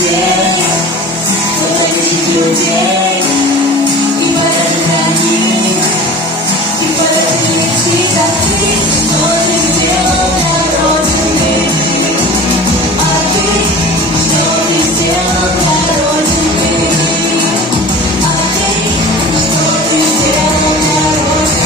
людей, вот этих людей, и подождать их, и подожди, как ты, что ты сделал для Родины, а ты, что ты сделал для Родины, а ты, что ты сделал для Родины.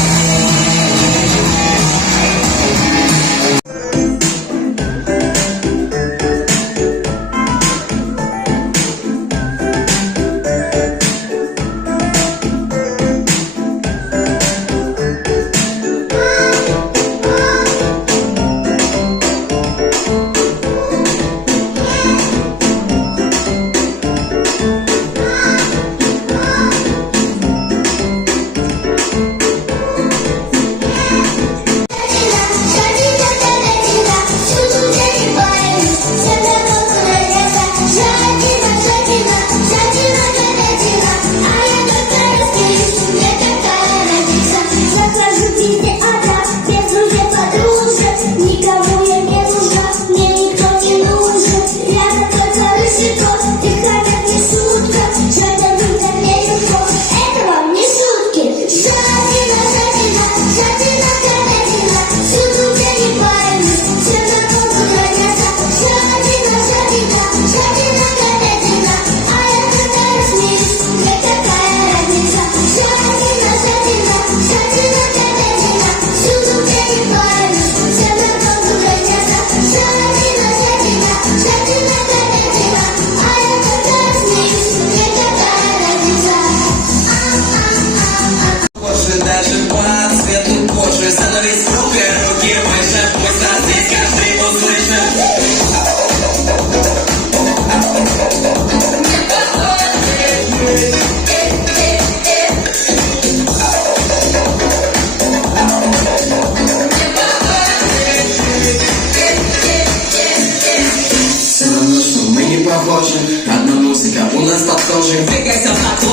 Одна музыка у нас похожа. Двигайся в такт,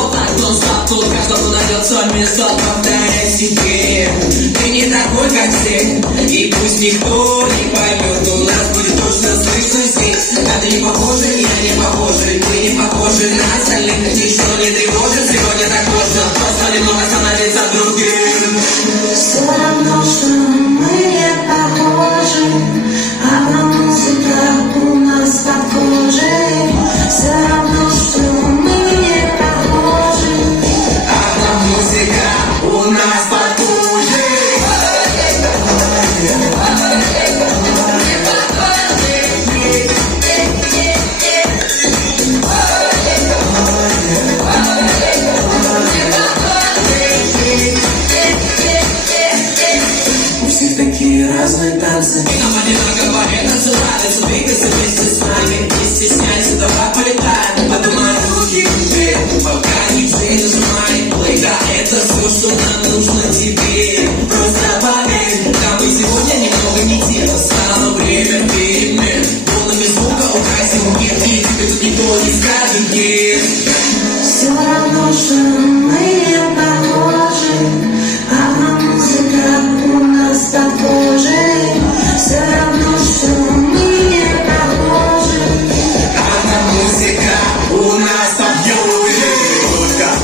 нон-стоп. Тут каждому найдется место. Повторяй себе, ты не такой, как все. И пусть никто не поймет, у нас будет точно слышно здесь. А ты не похожа, я не похожа. Мы не похожи на остальных. Ничто не тревожит, сегодня так можно. Просто немного становиться другим. Все равно, что мы не похожи. Одна музыка у нас похожа. Все равно, что мы не похожи. Одна музыка у нас похожа. У всех такие разные танцы. И нам одинаково это все нравится. Двигайся вместе с нами. Не стесняйся, давай полетаем. Поднимай руки вверх, пока не все нажимай. Плей, да, это все, что нам нужно теперь. Просто поверь, да мы сегодня немного не те. Настало время перемен. Волнами звука украсим мир. И тебе тут никто не скажет нет. Все равно, что мы не похожи. Одна музыка у нас похожа. Все равно, что мы не похожи. Одна музыка у нас похожа.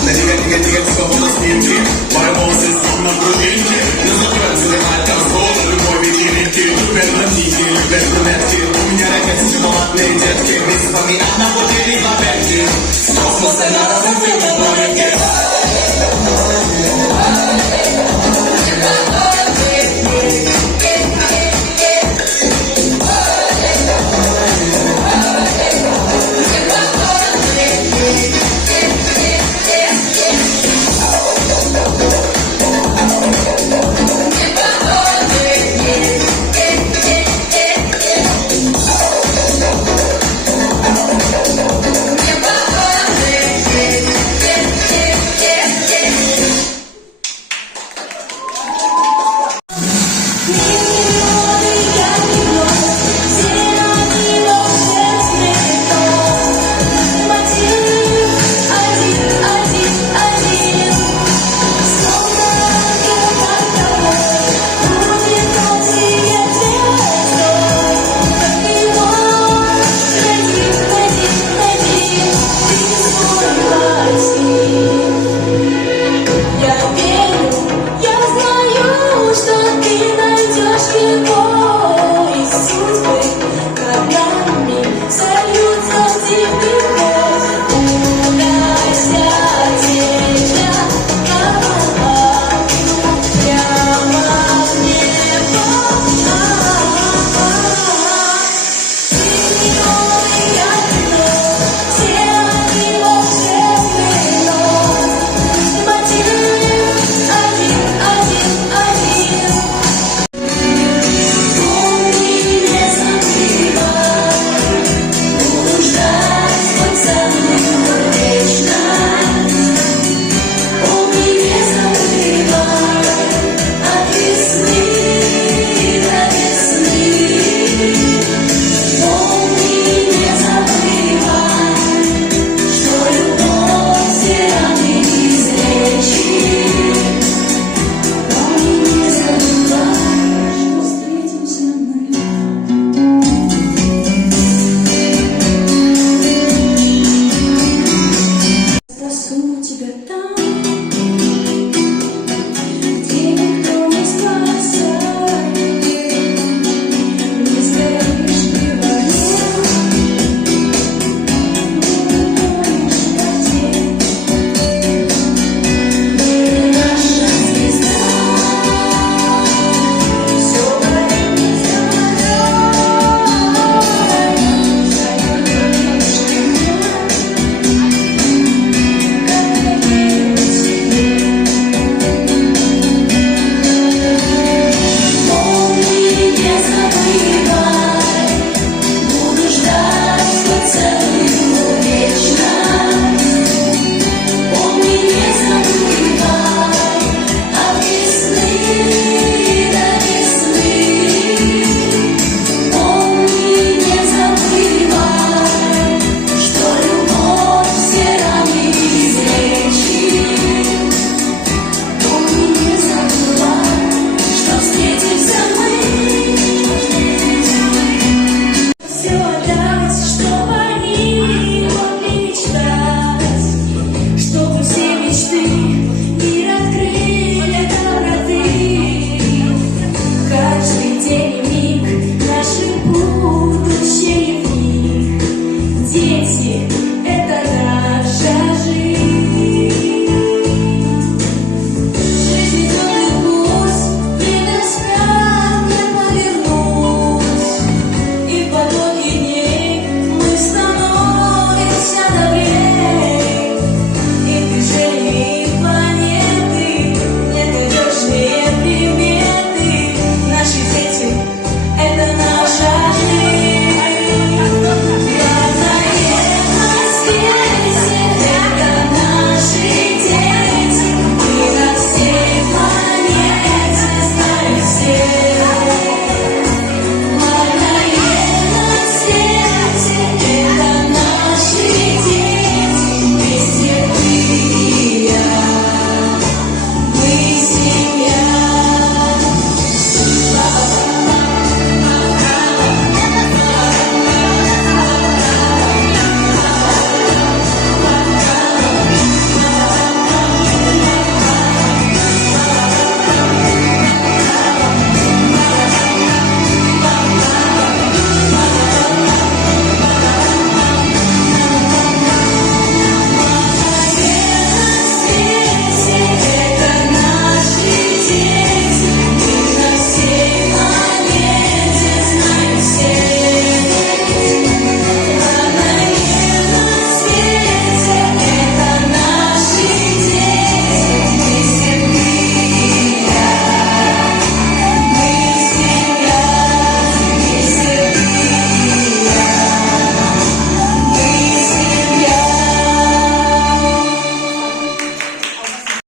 На тихо-тихо-тихо, свобода с нитки. Мои волосы словно грудинки. Не забывай занимать танцпол на любой вечеринке. Любят блондинки, любят брюнетки. У меня ракеты, шоколадные детки. Вместе с вами одна бутыль в обедке. С космоса надо забыть на планетке. дети.